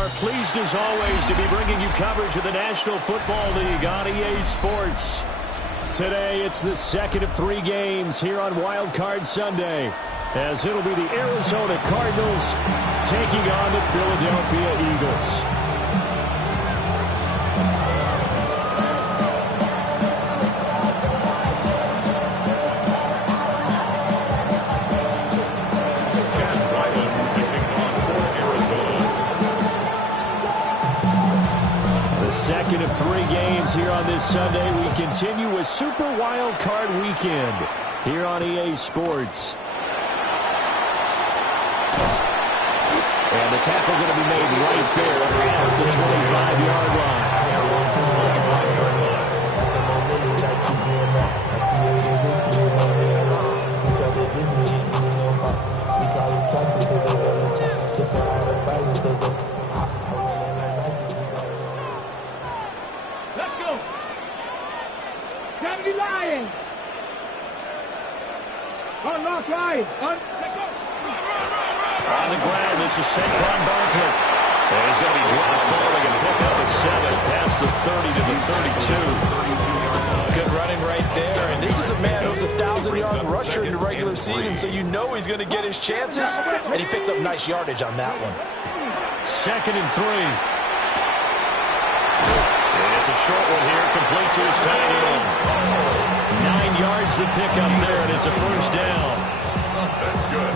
are pleased as always to be bringing you coverage of the National Football League on EA Sports. Today, it's the second of 3 games here on Wild Card Sunday, as it'll be the Arizona Cardinals taking on the Philadelphia Eagles. Second of 3 games here on this Sunday. We continue with Super Wild Card Weekend here on EA Sports. And the tackle going to be made right there at the 25-yard line. On the ground, this is Saquon Barkley. And he's going to be dropped falling and pick up a 7 past the 30 to the 32. Good running right there. And this is a man who's a 1,000-yard rusher in the regular season, so you know he's going to get his chances. And he picks up nice yardage on that one. Second and 3. And it's a short one here, complete to his tight end. 9 yards to pick up there, and it's a first down.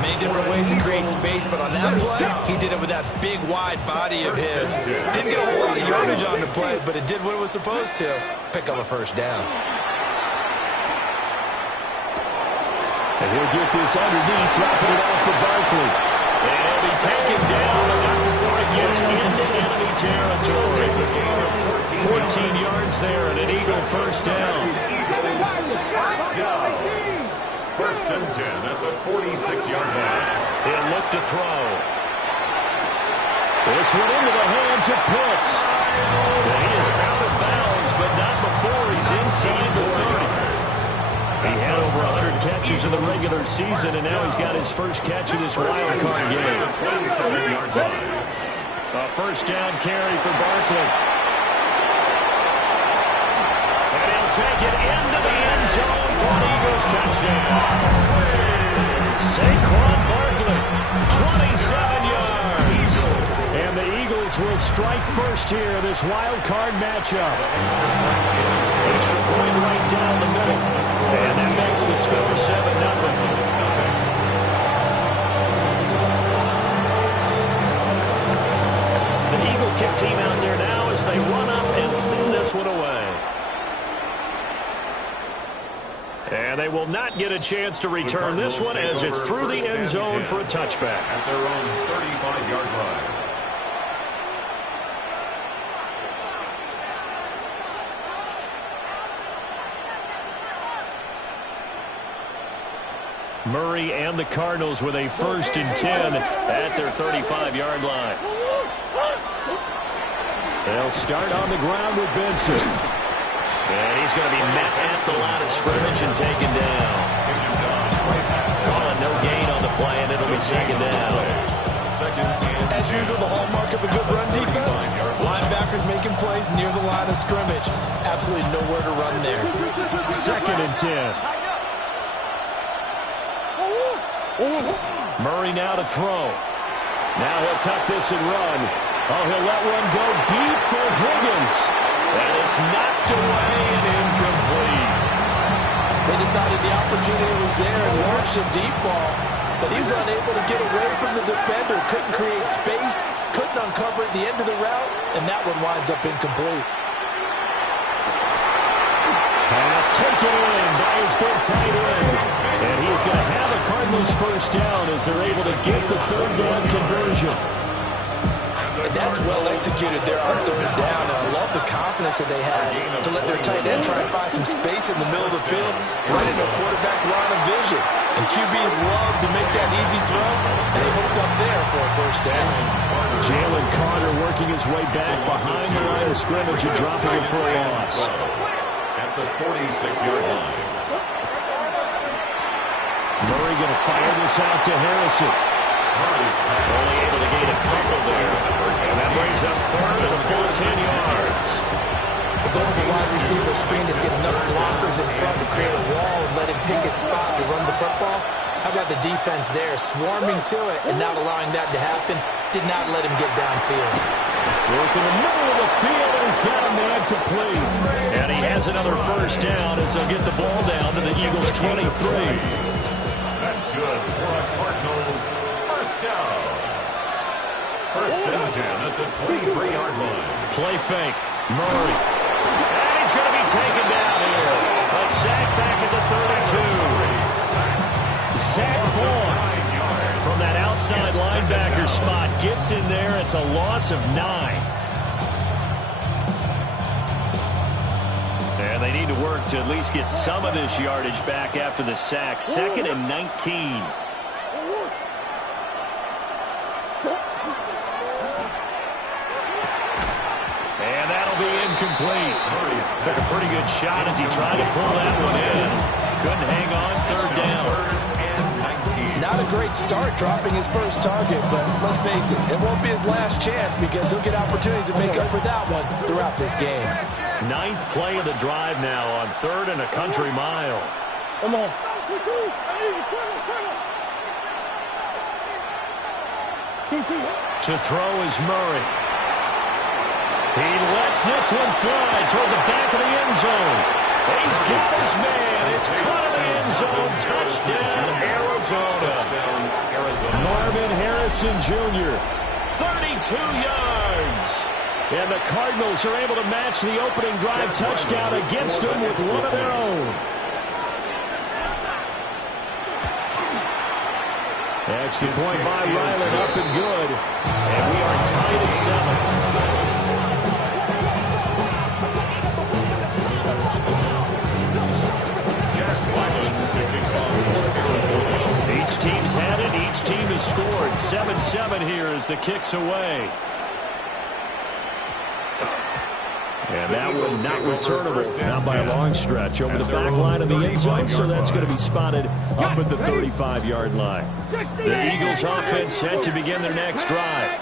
Many different ways to create space, but on that play, he did it with that big, wide body of his. Didn't get a whole lot of yardage on the play, but it did what it was supposed to, pick up a first down. And he'll get this underneath, dropping it off for Barkley. And he'll be taken down, and not before it gets into enemy territory. 14 yards there, and an Eagle first down. First and 10 at the 46-yard line. He'll look to throw. This one into the hands of Pitts. And he is out of bounds, but not before he's inside the 30. He had over 100 catches in the regular season, and now he's got his first catch in this wild card game. 27-yard line. A first down carry for Barkley. And he'll take it into the end zone for an Eagles touchdown. Saquon Barkley, 27 yards. And the Eagles will strike first here, this wild card matchup. Extra point right down the middle. And that makes the score 7-0. The Eagle kick team out there now as they run up and send this one away. And they will not get a chance to return this one as it's through the end zone for a touchback. At their own 35-yard line. Murray and the Cardinals with a first and 10 at their 35-yard line. They'll start on the ground with Benson. And he's going to be met at the line of scrimmage and taken down. Calling no gain on the play, and it'll be second down. As usual, the hallmark of a good run defense, linebackers making plays near the line of scrimmage. Absolutely nowhere to run there. Second and 10. Murray now to throw. Now he'll tuck this and run. Oh, he'll let one go deep for Higgins. And it's knocked away and incomplete. They decided the opportunity was there and launched a deep ball, but he was unable to get away from the defender, couldn't create space, couldn't uncover at the end of the route, and that one winds up incomplete. Pass taken in by his big tight end. And he's going to have a Cardinals first down as they're able to get the third down conversion. And that's well executed there on third down. And I love the confidence that they had to let their tight end try to find some space in the middle of the field, right into a quarterback's line of vision. And QBs love to make that easy throw, and they hooked up there for a first down. Jalen Carter working his way back behind the line of scrimmage and dropping it for a loss. At the 46-yard line. Murray going to fire this out to Harrison. Only able to gain a couple there. And that brings up third and a full 10 yards. The goal of a wide receiver screen is get enough blockers in front to create a wall and let him pick his spot to run the football. How about the defense there, swarming to it and not allowing that to happen? Did not let him get downfield. Work in the middle of the field, and he's got a man complete. And he has another first down as they'll get the ball down to the Eagles' 23. That's good for a Cardinals first down. First and 10 at the 23-yard line. Play fake. Murray. And he's going to be taken down here. A sack back at the 32. Zach Bourne from that outside linebacker spot gets in there. It's a loss of 9. And they need to work to at least get some of this yardage back after the sack. 2nd and 19. And that'll be incomplete. Took a pretty good shot as he tried to pull that one in. Couldn't hang on. 3rd down. Not a great start dropping his first target, but let's face it won't be his last chance because he'll get opportunities to make up for that one throughout this game. 9th play of the drive now on 3rd and a country mile. Come on. To throw is Murray. He lets this one fly toward the back of the end zone. He's got his man. It's caught in the end zone. Touchdown, Arizona. Marvin Harrison Jr., 32 yards. And the Cardinals are able to match the opening drive touchdown against them with one of their own. Extra point by Ryland, up and good. And we are tied at 7. Each team's had it. Each team has scored. 7-7 here as the kick's away. And that one not returnable, not by a long stretch, over the back line of the end zone, so that's going to be spotted up at the 35-yard line. The Eagles offense set to begin their next drive.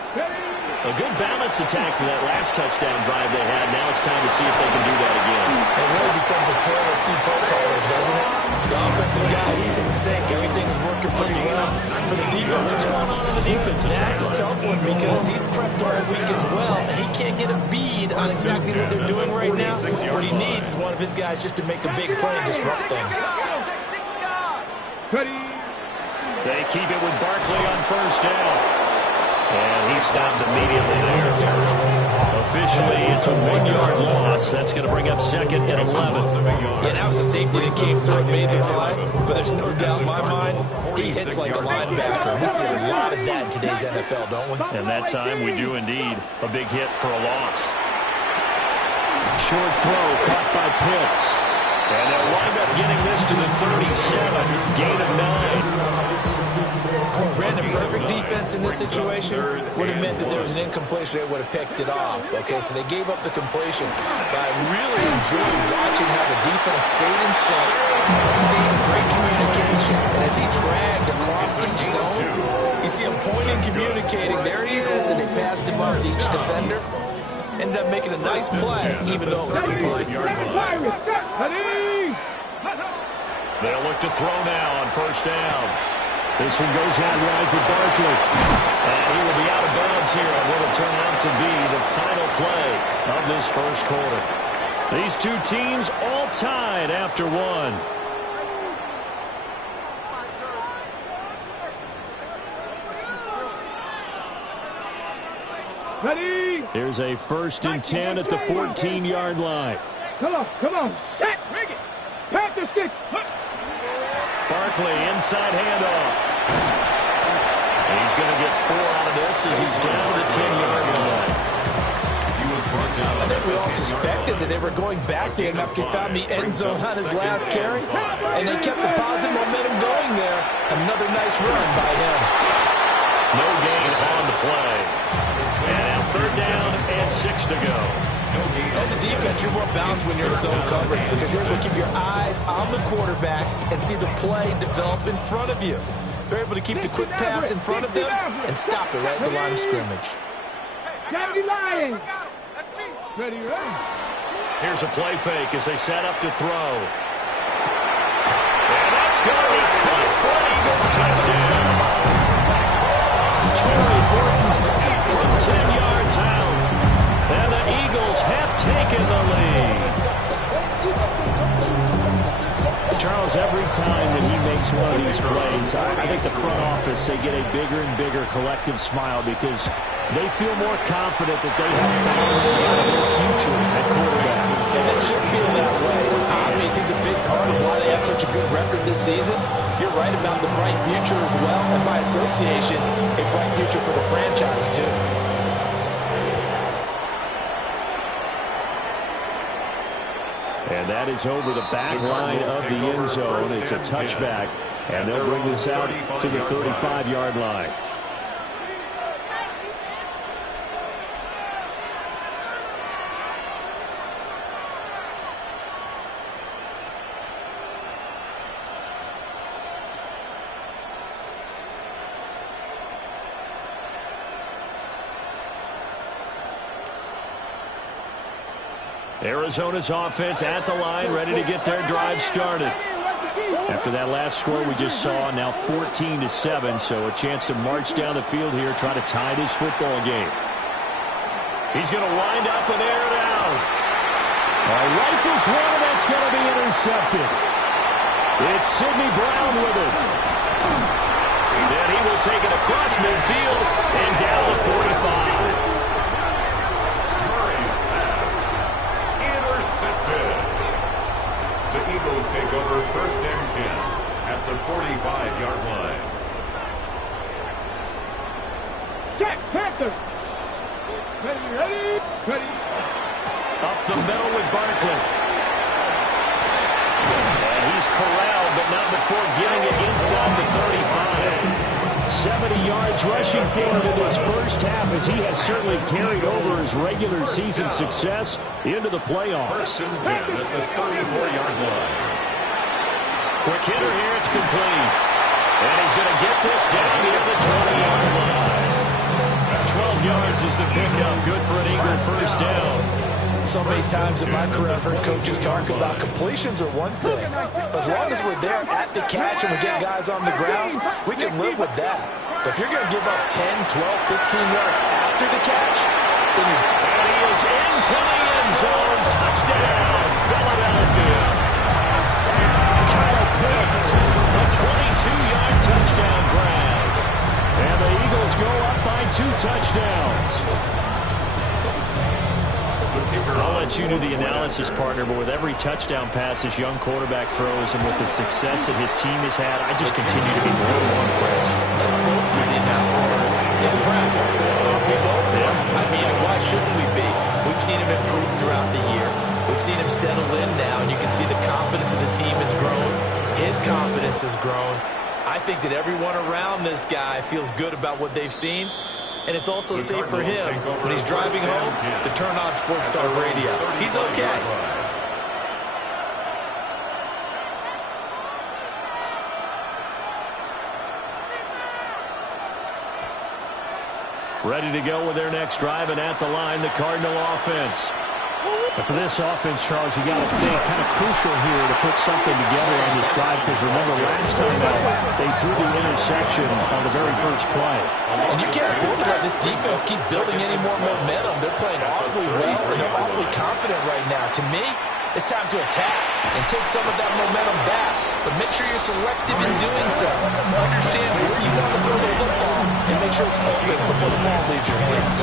A good balance attack for that last touchdown drive they had. Now it's time to see if they can do that again. It really becomes a tale of two play callers, doesn't it? The offensive guy, he's in sync. Everything is working pretty well. For the defensive guy, on the defensive side. that's a tough one because he's prepped all week as well, and he can't get a bead on exactly what they're doing right now. What he needs is one of his guys just to make a big play and disrupt things. They keep it with Barkley on first down. And he stopped immediately there. Officially, it's a 1-yard loss. That's going to bring up 2nd and 11. Yeah, that was a safety that came through and made the play. But there's no doubt in my mind, he hits like a linebacker. We see a lot of that in today's NFL, don't we? And that time, we do indeed. A big hit for a loss. Short throw caught by Pitts. And they'll wind up getting this to the 37. Gain of 9. Brandon, perfect defense in this situation would have meant that there was an incompletion. They would have picked it off. Okay, so they gave up the completion. But I really enjoyed watching how the defense stayed in sync, stayed in great communication. And as he dragged across each zone, you see him pointing, communicating. There he is, and they passed him up to each defender. Ended up making a nice play, even though it was complete. They'll look to throw now on first down. This one goes out wide for Barkley. And he will be out of bounds here on what will turn out to be the final play of this first quarter. These two teams all tied after one. Ready? Here's a 1st and 10 at the 14-yard line. Come on. Set, make it. Pass the stick. Barkley, inside handoff. He's going to get 4 out of this as he's down to the 10-yard line. I think we all suspected that they were going back there after he found the end zone on his last carry, and they kept the positive momentum going there. Another nice run by him. No gain on the play. And now 3rd down and 6 to go. As a defense, you're more balanced when you're in zone coverage because you're able to keep your eyes on the quarterback and see the play develop in front of you. You're able to keep the quick pass in front of them and stop it right at the line of scrimmage. 70 Lions. Ready, ready. Here's a play fake as they set up to throw. And that's going to be caught for an Eagles touchdown. Terry Horton from 10 yards out. And the Eagles have taken the lead. Charles, every time that he makes one of these plays, I think the front office, they get a bigger and bigger collective smile because they feel more confident that they have found their future at quarterback. And it should feel that way. It's obvious he's a big part of why they have such a good record this season. You're right about the bright future as well, and by association, a bright future for the franchise too. And that is over the back line of the end zone. It's a touchback, and they'll bring this out to the 35-yard line. Arizona's offense at the line, ready to get their drive started. After that last score we just saw, now 14-7, so a chance to march down the field here, try to tie this football game. He's going to wind up and air it out. Rifles one, and that's going to be intercepted. It's Sidney Brown with it. And he will take it across midfield and down the 45. The Eagles take over 1st and 10 at the 45-yard line. Jack Panther. Ready. Up the middle with Barkley. And he's corralled, but not before getting it inside the 35. 70 yards rushing for him in this first half as he has certainly carried over his regular season success into the playoffs. 1st and 10 at the 34-yard line. Quick hitter here, it's complete. And he's going to get this down near the 20-yard line. 12 yards is the pickup. Good for an Eagle first down. So many times in my career I've heard coaches talk about completions are one thing. As long as we're there at the catch and we get guys on the ground, we can live with that. But if you're going to give up 10, 12, 15 yards after the catch, then you're... And he is into the end zone. Touchdown, Philadelphia. Kyle Pitts, a 22-yard touchdown grab. And the Eagles go up by 2 touchdowns. I'll let you do the analysis, partner, but with every touchdown pass his young quarterback throws and with the success that his team has had, I just continue to be more and more impressed. Let's both do the analysis. Impressed. We both are. I mean, why shouldn't we be? We've seen him improve throughout the year. We've seen him settle in now, and you can see the confidence of the team has grown. His confidence has grown. I think that everyone around this guy feels good about what they've seen. And it's also safe for him when he's driving home to turn on Sports Talk Radio. He's okay. Ready to go with their next drive, and at the line, the Cardinal offense. And for this offense, Charles, you got to think kind of crucial here to put something together on this drive, because remember last time they threw the interception on the very first play. And you can't afford to let this defense keep building any more momentum. They're playing awfully well, and they're awfully confident right now. To me, it's time to attack and take some of that momentum back. But make sure you're selective in doing so. Understand where you want to throw the football and make sure it's open before the ball leaves your hands.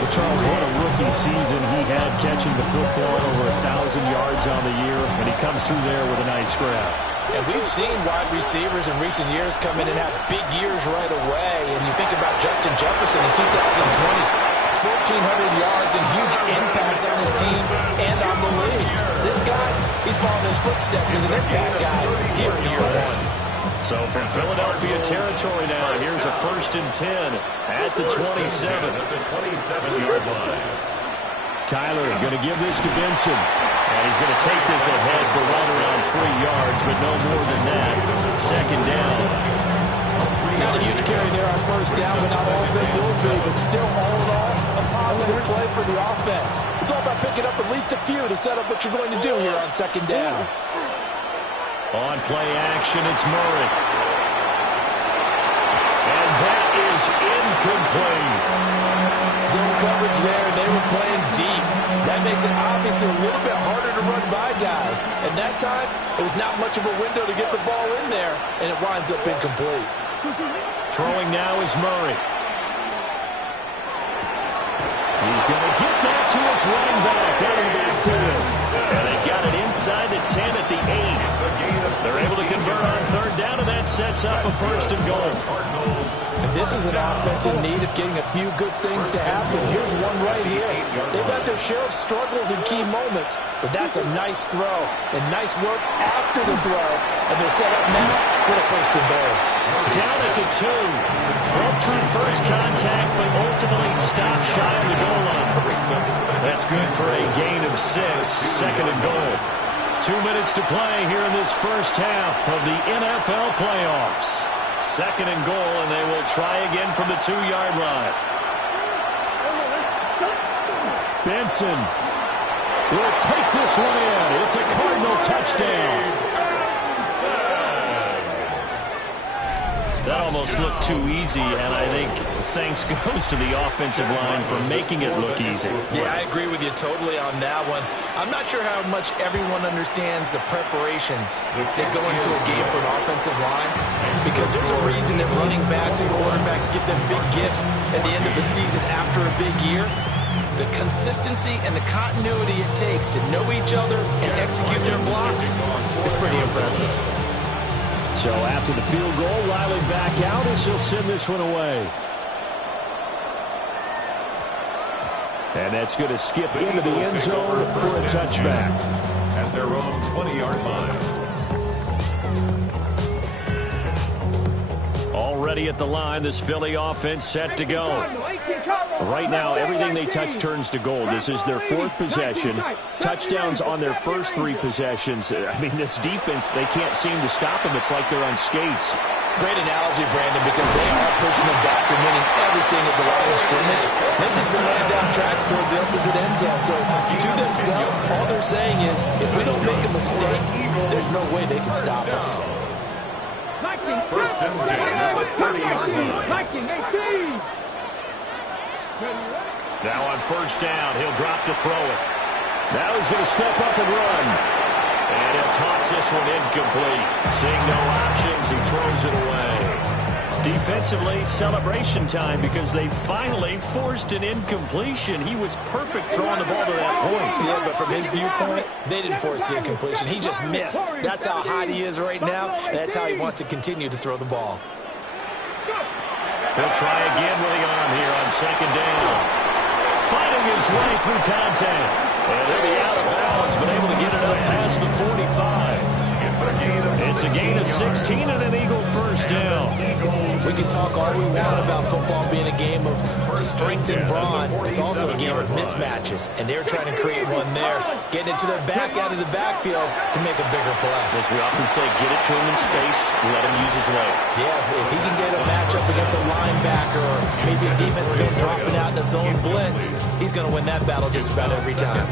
Well, Charles, what a rookie season he had catching the football, over 1,000 yards on the year, and he comes through there with a nice grab. And we've seen wide receivers in recent years come in and have big years right away. And you think about Justin Jefferson in 2020. 1,400 yards and huge impact on his team and on the league. This guy, he's following his footsteps as an impact guy here in year one. So from Philadelphia territory now, here's a 1st and 10 at the 27. At the 27-yard line. Kyler going to give this to Benson. And he's going to take this ahead for right around 3 yards, but no more than that. 2nd down. Not a huge carry there on 1st down, but not all of it will be. But still, all in all, a positive play for the offense. It's all about picking up at least a few to set up what you're going to do here on second down. On play action, it's Murray. And that is incomplete. Zone coverage there, and they were playing deep. That makes it obviously a little bit harder to run by guys. And that time, it was not much of a window to get the ball in there, and it winds up incomplete. Throwing now is Murray. He's going to get that to his running back out of the backfield. And they've got it inside the 10 at the 8. They're able to convert on third down, and that sets up a first and goal. And this is an offense in need of getting a few good things to happen. Here's one right here. They've had their share of struggles in key moments, but that's a nice throw and nice work after the throw. And they're set up now with a first and goal. Down at the 2. Broke through first contact, but ultimately stopped shy of the goal line. That's good for a gain of 6. Second and goal. 2 minutes to play here in this first half of the NFL playoffs. Second and goal, and they will try again from the 2-yard line. Benson will take this one in. It's a Cardinal touchdown. That almost looked too easy, and I think thanks goes to the offensive line for making it look easy. Yeah, I agree with you totally on that one. I'm not sure how much everyone understands the preparations that go into a game for an offensive line, because there's a reason that running backs and quarterbacks give them big gifts at the end of the season after a big year. The consistency and the continuity it takes to know each other and execute their blocks is pretty impressive. So after the field goal, Riley back out as he'll send this one away. And that's going to skip into the end zone for a touchback. At their own 20-yard line. Already at the line, this Philly offense set to go. Right now, everything they touch turns to gold. This is their 4th possession. Touchdowns on their first 3 possessions. I mean, this defense, they can't seem to stop them. It's like they're on skates. Great analogy, Brandon, because they are pushing them back and winning everything at the line of scrimmage. They've just been running down tracks towards the opposite end zone. So to themselves, all they're saying is, if we don't make a mistake, there's no way they can stop us. First and 10 at the 30-yard line. Now on first down, he'll drop to throw it. Now he's going to step up and run. And he'll toss this one incomplete. Seeing no options, he throws it away. Defensively, celebration time because they finally forced an incompletion. He was perfect throwing the ball to that point. Yeah, but from his viewpoint, they didn't force the incompletion. He just missed. That's how hot he is right now, and that's how he wants to continue to throw the ball. He'll try again with the arm here on second down. Fighting his way through contact. And he'll be out of bounds, but able to get it up past the 45. It's a gain of 16 and an Eagle first down. We can talk all we want about football being a game of strength and brawn. It's also a game of mismatches, and they're trying to create one there, getting it to their back out of the backfield to make a bigger play. As we often say, get it to him in space, let him use his leg. Yeah, if he can get a matchup against a linebacker or maybe a defensive end dropping out in a zone blitz, he's going to win that battle just about every time.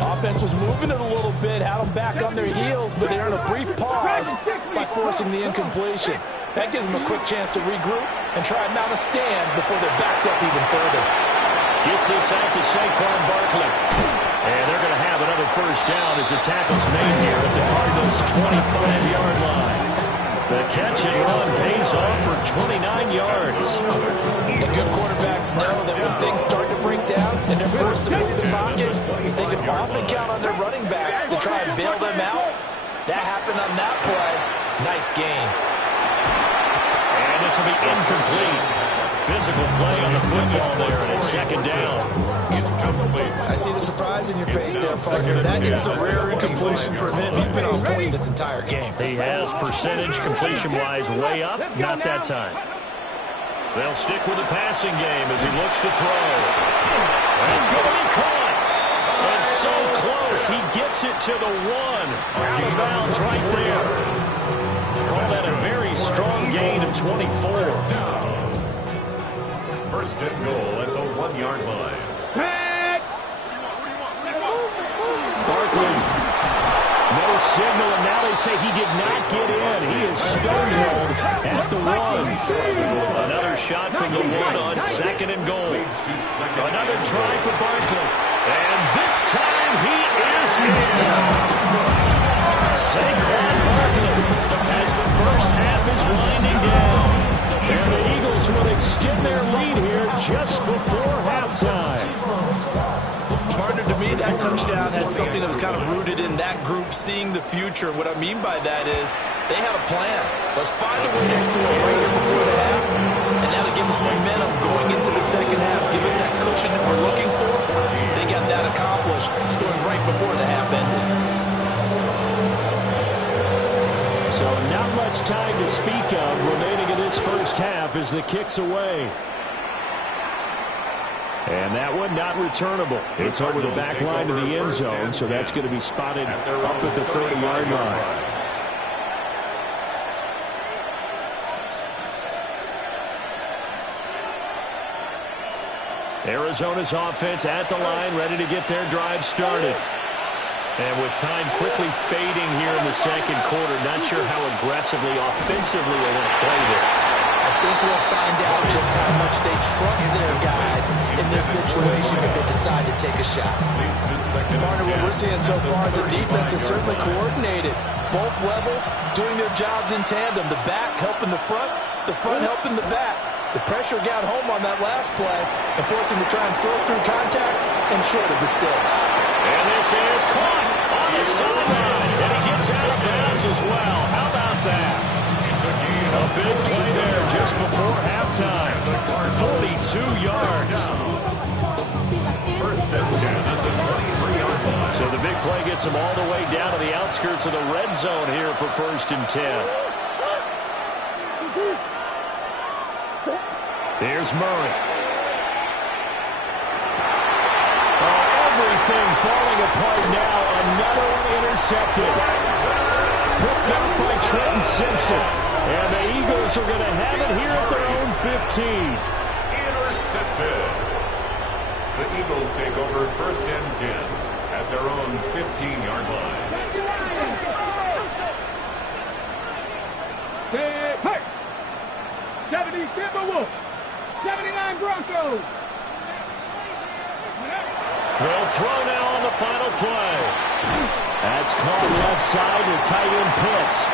Offense was moving it a little bit, had them back on their heels, but they're in a brief pause by forcing the incompletion. That gives them a quick chance to regroup and try and mount a stand before they're backed up even further. Gets this out to Saquon Barkley. And they're going to have another first down as the tackle's made here at the Cardinals' 25-yard line. The catch and run pays off for 29 yards. And good quarterbacks know that when things start to break down and they're forced to move the pocket, they can often count on their running backs to try and bail them out. That happened on that play. Nice game. And this will be incomplete. Physical play on the football there, and it's second down. I see the surprise in your face there, partner. That is a rare incompletion for him. He's been on point this entire game. He has percentage completion-wise way up, not that time. They'll stick with the passing game as he looks to throw. That's going to be caught. And so close, he gets it to the 1. Out of bounds right there. Call that a very strong gain of 24. first and goal at the 1-yard line. Barkley. No signal, and now they say he did not get in. He is stonewalled at the 1. Another shot from the 1 on second and goal. Another try for Barkley. And this time he is in. Saquon Barkley as the first half is winding down. And the Eagles will extend their lead here just before halftime. Partner, to me, that touchdown had something that was kind of rooted in that group seeing the future. What I mean by that is they had a plan. Let's find a way to score right here before the half. And now to give us momentum going into the second half, give us that cushion that we're looking for. They got that accomplished, scoring right before the half ended. So not much time to speak of remaining in this first half as the kick's away. And that one not returnable. It's over the back line of the end zone, so that's going to be spotted up at the 30-yard line. Arizona's offense at the line, ready to get their drive started. And with time quickly fading here in the second quarter, not sure how aggressively, offensively they want to play this. I think we'll find out just how much they trust their guys in this situation if they decide to take a shot. Partner, what we're seeing so far is the defense is certainly coordinated. Both levels doing their jobs in tandem. The back helping the front helping the back. The pressure got home on that last play and forced him to try and throw through contact and short of the sticks. And this is caught on the sideline. And he gets out of bounds as well. How about that? A big play there just before halftime. 42 yards. First and 10 at the 23-yard line. So the big play gets him all the way down to the outskirts of the red zone here for first and 10. Here's Murray. Everything falling apart now. Another one intercepted. Picked up by Trenton Simpson. And the Eagles are going to have it here at their own 15. Intercepted. The Eagles take over first and 10 at their own 15-yard line. Hey! 70 Timberwolves. 79 Broncos. They'll throw now on the final play. That's caught left side to tight end Pitts.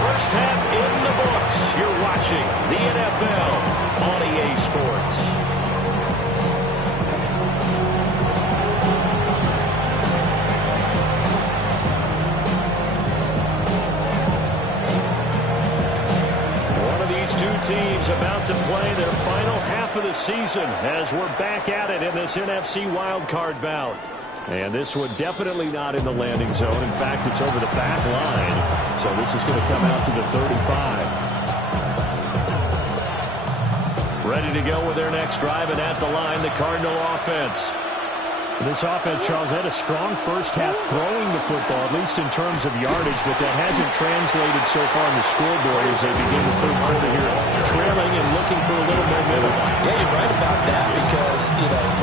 First half in the books. You're watching the NFL on EA Sports. Two teams about to play their final half of the season as we're back at it in this NFC wildcard bout. And this one definitely not in the landing zone. In fact, it's over the back line. So this is going to come out to the 35. Ready to go with their next drive, and at the line, the Cardinal offense. This offense, Charles, had a strong first half throwing the football, at least in terms of yardage, but that hasn't translated so far on the scoreboard as they begin the third quarter here, trailing and looking for a little momentum. Yeah, you're right about that because,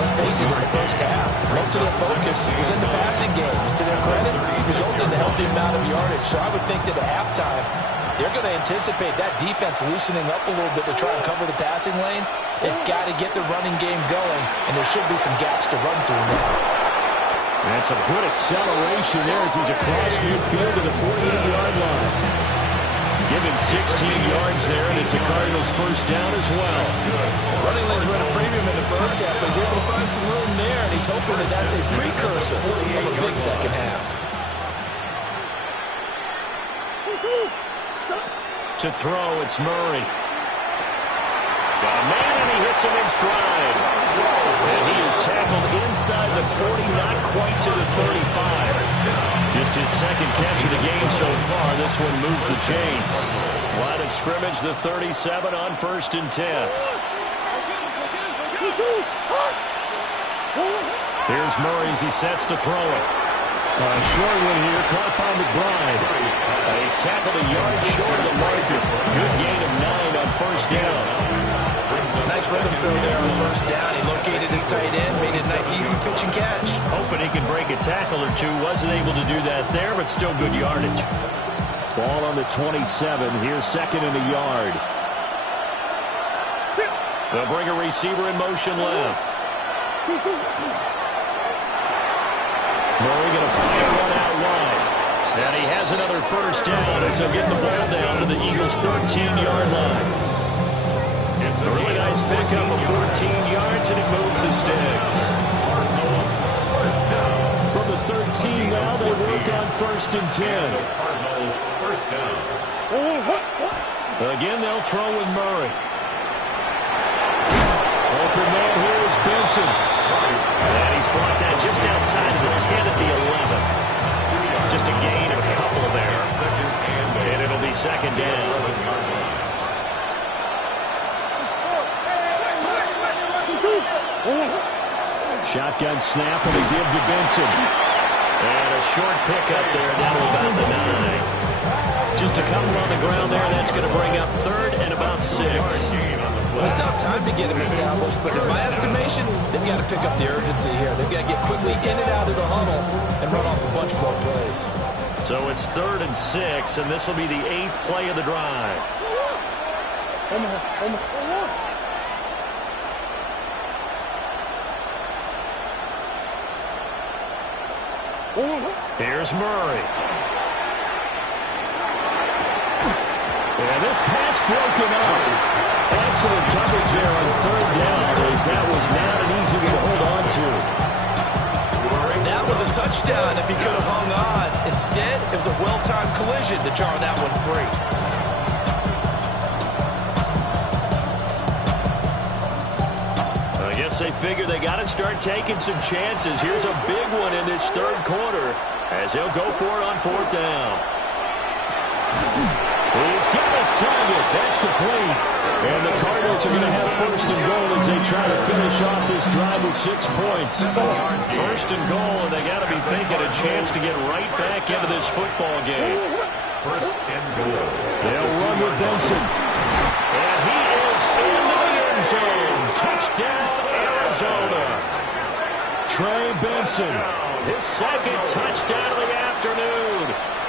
let's face it, in the first half, most of their focus was in the passing game. And to their credit, resulted in a healthy amount of yardage. So I would think that at halftime, they're going to anticipate that defense loosening up a little bit to try and cover the passing lanes. They've got to get the running game going, and there should be some gaps to run through now. And some good acceleration there as he's across midfield to the 48-yard line. Given 16 yards there, and it's a Cardinals first down as well. Running lanes were at a premium in the first half, but he's able to find some room there, and he's hoping that that's a precursor of a big second half. To throw, it's Murray. Got a man, and he hits him in stride. And he is tackled inside the 40, not quite to the 35. Just his second catch of the game so far. This one moves the chains. Line of scrimmage, the 37 on first and 10. Here's Murray as he sets to throw it. Short one here, caught by McBride. He's tackled a yard short of the marker. Good gain of 9 on first down. Nice nice rhythm throw there on first down. He located his tight end, made it a nice easy pitch and catch. Hoping he could break a tackle or two. Wasn't able to do that there, but still good yardage. Ball on the 27. Here's second and a yard. They'll bring a receiver in motion left. Murray going to fire one out wide. And he has another first down as he'll get the ball down to the Eagles' 13-yard line. It's a really nice pickup of 14 yards, and it moves the sticks. From the 13 now, they work on first and 10. First down. Again, they'll throw with Murray. Open man here is Benson. And he's brought down just outside of the 10 at the 11. Just a gain of a couple there. And it'll be second down. Shotgun snap and a give to Benson. And a short pickup there down to about the 9. Just a couple on the ground there. That's going to bring up third and about 6. Well, it's not time to get him established, but in my estimation, they've got to pick up the urgency here. They've got to get quickly in and out of the huddle and run off a bunch more plays. So it's third and 6, and this will be the 8th play of the drive. Here's Murray. And this pass broken up. Excellent coverage there on third down, as that was not an easy one to hold on to. That was a touchdown if he could have hung on. Instead, it was a well-timed collision to jar that one free. I guess they figure they got to start taking some chances. Here's a big one in this third quarter as he'll go for it on fourth down. He's got his target. That's complete. And the Cardinals are going to have first and goal as they try to finish off this drive with 6 points. First and goal, and they got to be thinking a chance to get right back into this football game. First and goal. They'll run with Benson. And he is in the end zone. Touchdown, Arizona. Trey Benson, his second touchdown of the afternoon.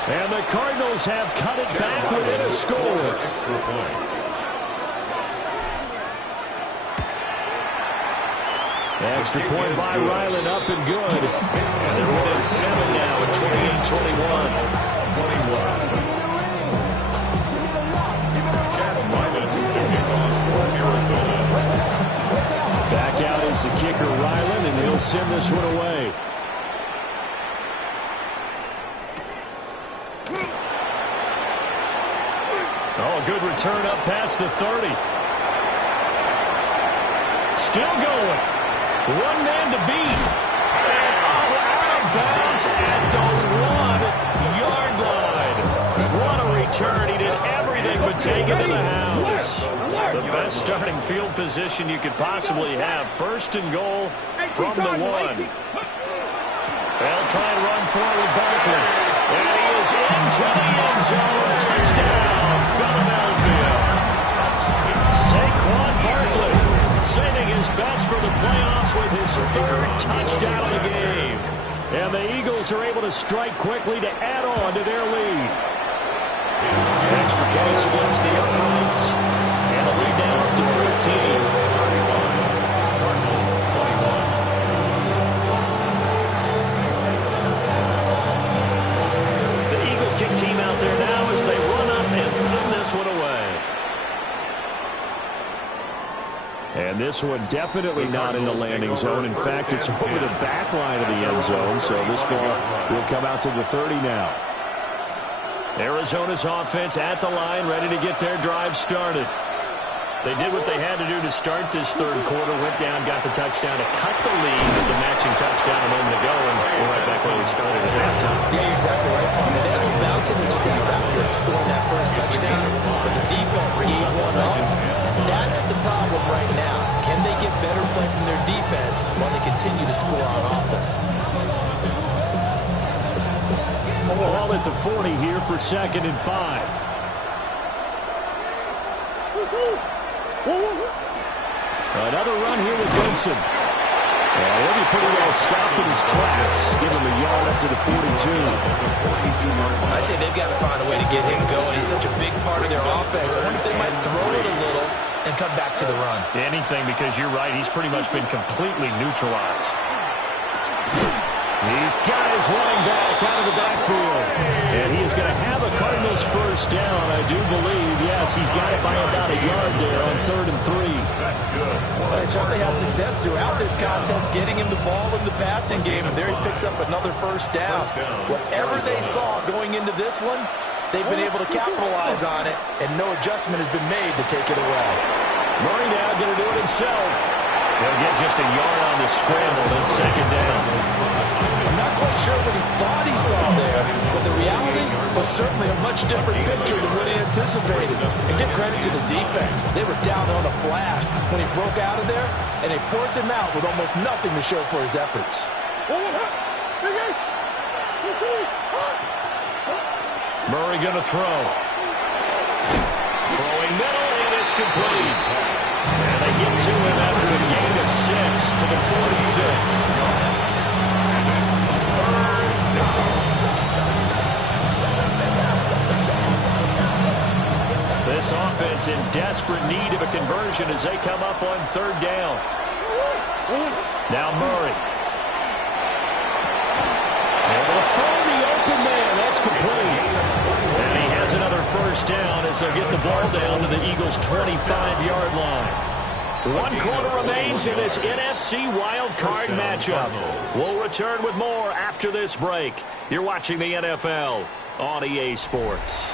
And the Cardinals have cut it back within a score. Extra point. Extra point by Ryland, up and good. And they're within 7 now at 28-21. Back out is the kicker, Ryland, and he'll send this one away. Oh, good return up past the 30. Still going. One man to beat. And out of bounds at the 1-yard line. What a return. He did everything but take it to the house. The best starting field position you could possibly have. First and goal from the 1. They'll try and run forward Barkley. And he is into the end zone. Touchdown, Philadelphia. Saquon Barkley saving his best for the playoffs with his 3rd touchdown of the game. And the Eagles are able to strike quickly to add on to their lead. Extra point splits the uprights. And the lead down up to 13. Cardinals 21. The Eagle kick team out there now as they run up and send this one away. And this one definitely not in the landing zone. In fact, it's over the back line of the end zone. So this ball will come out to the 30 now. Arizona's offense at the line, ready to get their drive started. They did what they had to do to start this third quarter. Went down, got the touchdown to cut the lead with the matching touchdown a moment ago. And we're right back where we started at halftime. Yeah, you're exactly right. They had a bounce in their step after scoring that first touchdown. But the defense gave one up. That's the problem right now. Can they get better play from their defense while they continue to score on offense? Ball at the 40 here for 2nd and 5. Another run here with Benson. And he'll be pretty well stopped in his tracks. Give him a yard up to the 42. I'd say they've got to find a way to get him going. He's such a big part of their offense. I wonder if they might throw it a little and come back to the run. Anything, because you're right. He's pretty much been completely neutralized. He's got his running back out of the backfield. And he is going to have a Cardinals first down, I do believe. Yes, he's got it by about a yard there on 3rd and 3. That's good. Well, they certainly had success throughout this contest, getting him the ball in the passing game, and there he picks up another first down. Whatever they saw going into this one, they've been able to capitalize on it, and no adjustment has been made to take it away. Murray now going to do it himself. He'll get just a yard on the scramble, then 2nd down. I'm not quite sure what he thought he saw there, but the reality was certainly a much different picture than what he anticipated. And give credit to the defense. They were down on a flash when he broke out of there, and they forced him out with almost nothing to show for his efforts. Murray going to throw. Throwing middle, and it's complete. And they get to him after a gain of 6 to the 46. This offense in desperate need of a conversion as they come up on 3rd down. Now Murray. Able to throw the open man. That's complete. And he has another first down as they get the ball down to the Eagles' 25-yard line. 1 quarter remains in this NFC Wild Card matchup. We'll return with more after this break. You're watching the NFL on EA Sports.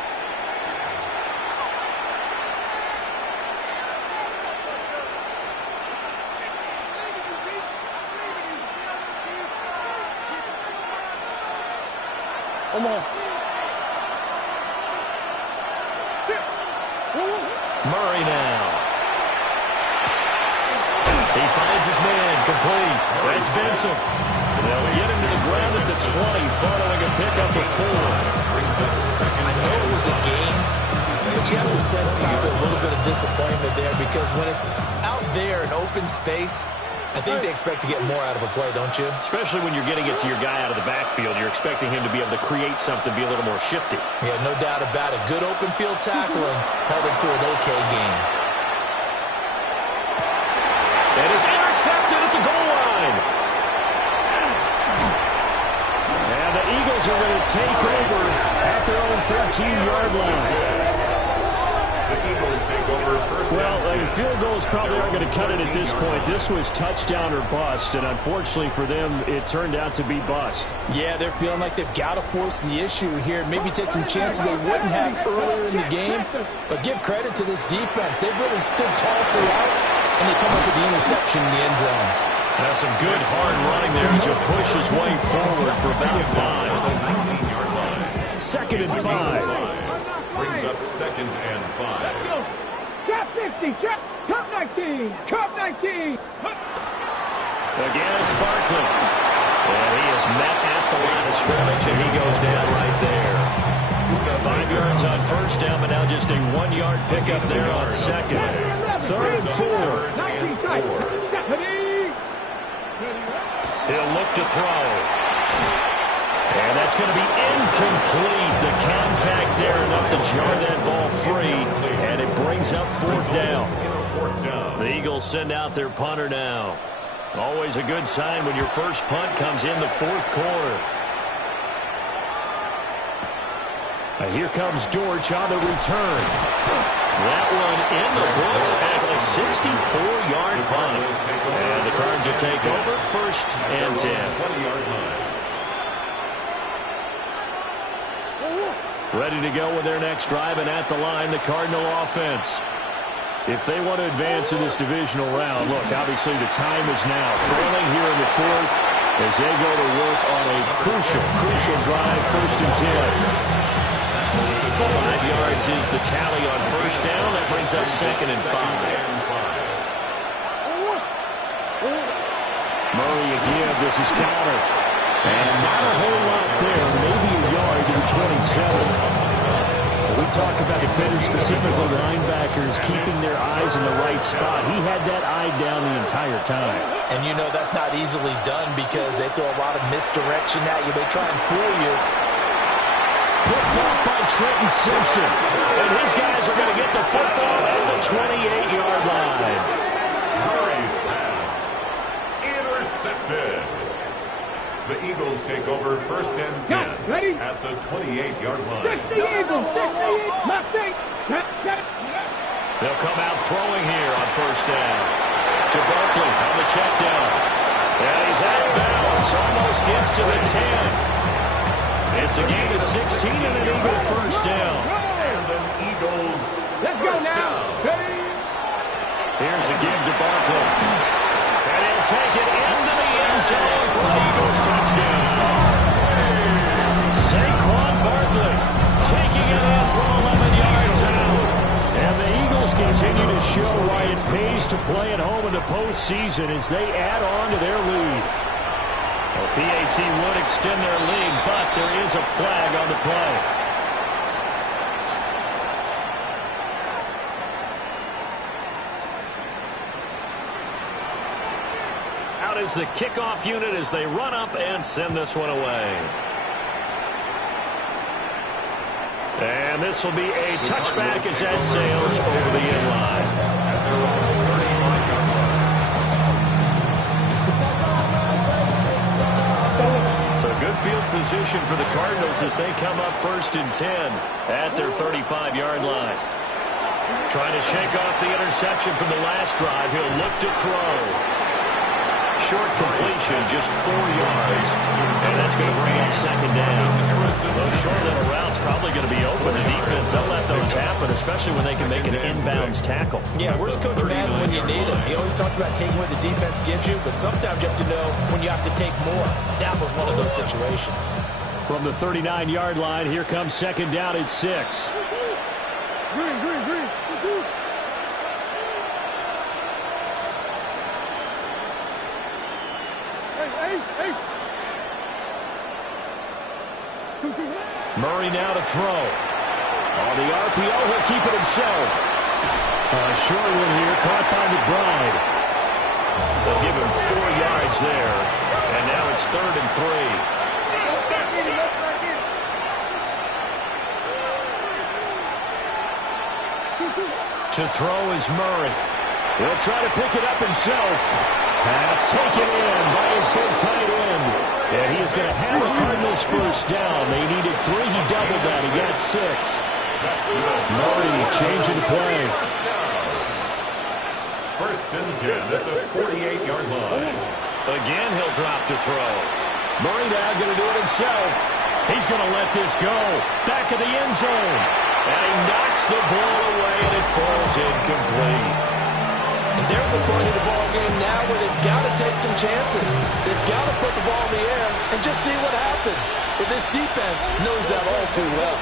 Murray now. He finds his man, complete. That's Benson. They'll get him to the ground at the 20, following a pickup of 4. I know it was a game, but you have to sense probably a little bit of disappointment there because when it's out there in open space, I think they expect to get more out of a play, don't you? Especially when you're getting it to your guy out of the backfield. You're expecting him to be able to create something, be a little more shifty. Yeah, no doubt about it. Good open field tackling held it to an okay game. And it's intercepted at the goal line. And the Eagles are going to take over at their own 13-yard line. The Eagles take over first down. Well, field goals probably aren't going to cut it at this point. This was touchdown or bust, and unfortunately for them, it turned out to be bust. Yeah, they're feeling like they've got to force the issue here. Maybe take some chances they wouldn't have earlier in the game. But give credit to this defense. They've really stood tall throughout, and they come up with the interception in the end zone. That's some good hard running there as he'll push his way forward for about 5. 2nd and 5. Brings up 2nd and 5. Cap 50, cap 19, cap 19. Again, it's Barkley. And he is met at the line of scrimmage, and he goes down right there. 5 yards on first down, but now just a 1-yard pickup there on 2nd. 3rd and 4. 19 tight. Stephanie. He'll look to throw. And that's going to be incomplete. The contact there enough to jar that ball free, and it brings up 4th down. The Eagles send out their punter now. Always a good sign when your first punt comes in the 4th quarter. And here comes Dortch on the return. That one in the books as a 64-yard punt. And the Cards will take over 1st and 10. Ready to go with their next drive, and at the line, the Cardinal offense. If they want to advance in this divisional round, look, obviously the time is now. Trailing here in the 4th as they go to work on a crucial drive, 1st and 10. 5 yards is the tally on first down. That brings up 2nd and 5. Murray again, this is counter. And not a whole lot there, maybe a yard to the 27. We talk about defenders, specifically linebackers, keeping their eyes in the right spot. He had that eye down the entire time. And you know that's not easily done because they throw a lot of misdirection at you. They try and fool you. Picked off by Trenton Simpson. And his guys are going to get the football at the 28-yard line. Murray's pass intercepted. The Eagles take over 1st and 10 Ready? at the 28-yard line. Check the Eagles. Check the Eagles. Left eight. They'll come out throwing here on 1st down. To Barkley on the check down. And he's out of bounds. Almost gets to the 10. It's a gain of 16 and an Eagle 1st down. And an Eagles Let's go now. Ready? Here's a give to Barkley. And he'll take it into the end zone for an Eagles touchdown. Saquon Barkley taking it in from 11 yards out. And the Eagles continue to show why it pays to play at home in the postseason as they add on to their lead. Well, PAT would extend their lead, but there is a flag on the play. Out is the kickoff unit as they run up and send this one away. And this will be a touchback as that sails over the end line. So good field position for the Cardinals as they come up 1st and 10 at their 35-yard line. Trying to shake off the interception from the last drive. He'll look to throw. Short completion, just 4 yards. And that's going to bring up 2nd down. Those short little routes probably going to be open. The defense, they'll let those happen, especially when they can make an inbounds tackle. Yeah, where's Coach Madden when you need him? He always talked about taking what the defense gives you, but sometimes you have to know when you have to take more. That was one of those situations. From the 39-yard line, here comes 2nd down at 6. Green. Ace. Murray now to throw. On the RPO, he'll keep it himself. A short one here, caught by McBride. They'll give him 4 yards there. And now it's 3rd and 3. To throw is Murray. He'll try to pick it up himself. Pass taken in by his big tight end. And he is going to have the Cardinals 1st down. They needed 3. He doubled that. He got 6. Murray changing the play. 1st and 10 at the 48-yard line. Again, he'll drop to throw. Murray now going to do it himself. He's going to let this go. Back of the end zone. And he knocks the ball away, and it falls incomplete. And they're at the point of the ball game now where they've got to take some chances. They've got to put the ball in the air and just see what happens. But this defense knows that all too well.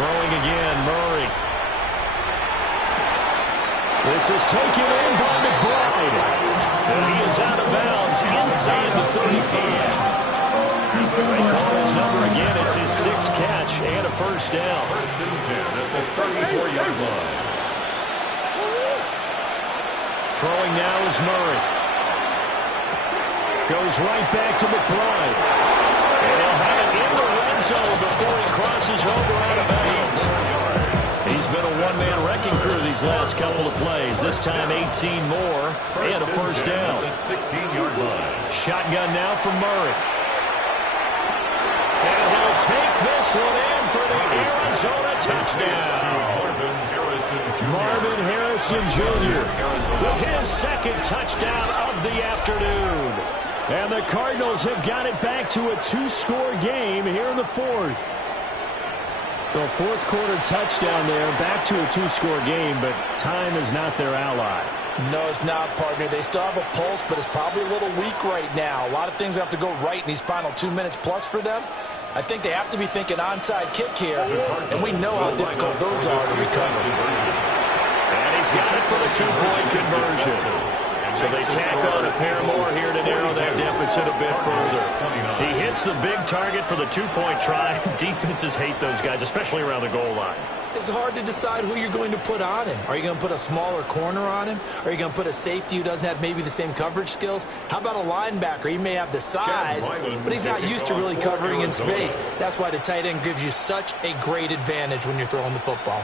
Throwing again, Murray. This is taken in by McBride. And he is out of bounds inside the 35. They call his number again. It's his 6th catch and a 1st down. 1st and 10 at the 34-yard line. Throwing now is Murray. Goes right back to McBride. And he'll have it in the red zone before he crosses over out of bounds. He's been a one-man wrecking crew these last couple of plays. This time 18 more and a 1st down. The 16-yard line. Shotgun now for Murray. And he'll take this one in for the Arizona touchdown. Marvin Harrison Jr. with his 2nd touchdown of the afternoon. And the Cardinals have got it back to a 2-score game here in the 4th. The 4th quarter touchdown there, back to a 2-score game, but time is not their ally. No, it's not, partner. They still have a pulse, but it's probably a little weak right now. A lot of things have to go right in these final 2 minutes plus for them. I think they have to be thinking onside kick here, and we know how difficult those are to recover. And he's got it for the 2-point conversion. So they tack on a pair more here to narrow that deficit a bit further. He hits the big target for the two-point try. Defenses hate those guys, especially around the goal line. It's hard to decide who you're going to put on him. Are you going to put a smaller corner on him? Are you going to put a safety who doesn't have maybe the same coverage skills? How about a linebacker? He may have the size, but he's not used to really covering in space. That's why the tight end gives you such a great advantage when you're throwing the football.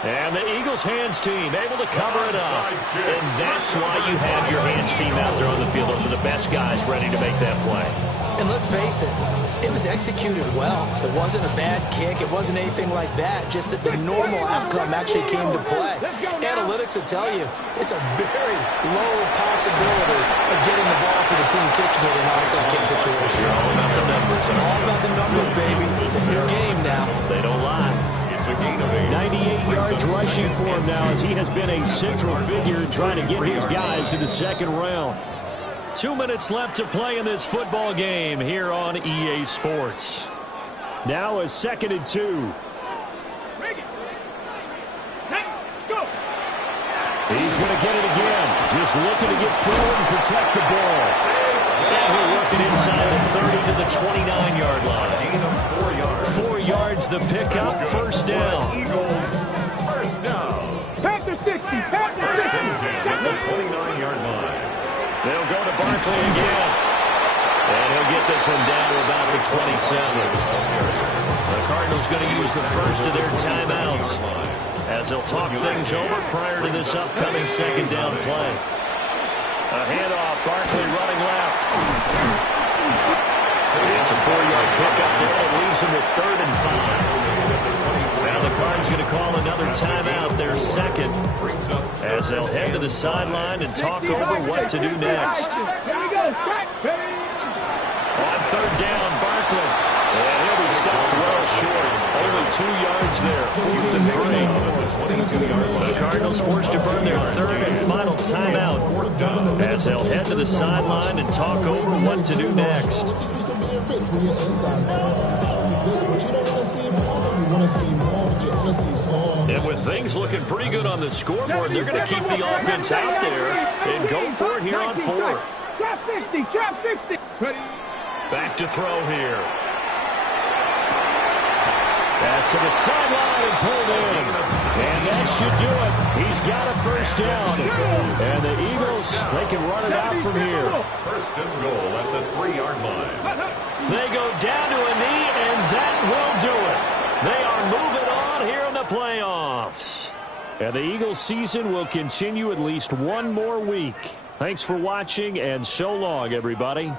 And the Eagles hands team able to cover it up. And that's why you have your hands team out there on the field. Those are the best guys ready to make that play. And let's face it, it was executed well. It wasn't a bad kick. It wasn't anything like that. Just that the normal outcome actually came to play. Analytics will tell you it's a very low possibility of getting the ball for the team kicking it in an onside kick situation. You're all about the numbers. All about the numbers, baby. It's a new game now. They don't lie. 98 yards rushing for him now as he has been a central figure trying to get his guys to the second round. 2 minutes left to play in this football game here on EA Sports. Now a 2nd and 2. He's going to get it again. Just looking to get forward and protect the ball. And he'll work it inside the 30 to the 29-yard line. 4 yards the pickup, first down. Eagles, first down. Panther 60, Panther 60. At the 29-yard line. They'll go to Barkley again. And he'll get this one down to about the 27. The Cardinals going to use the first of their timeouts as they'll talk things over prior to this upcoming second down play. A handoff, Barkley running left. It's a 4-yard pickup there that leaves him with 3rd and 5. Now the Cardinals going to call another timeout, their second, as they'll head to the sideline and talk over what to do next. On 3rd down, Barkley. And he'll be stopped well short. Only 2 yards there, 4th and 3. The Cardinals forced to burn their 3rd and final timeout as they'll head to the sideline and talk over what to do next. And with things looking pretty good on the scoreboard, they're going to keep the offense out there and go for it here on 4th. Trap 60, trap 60. Back to throw here. Pass to the sideline and pulled in. And that should do it. He's got a first down. And the Eagles, they can run it out from here. First and goal at the 3-yard line. They go down to a knee, and that will do it. They are moving on here in the playoffs. And the Eagles season will continue at least one more week. Thanks for watching, and so long, everybody.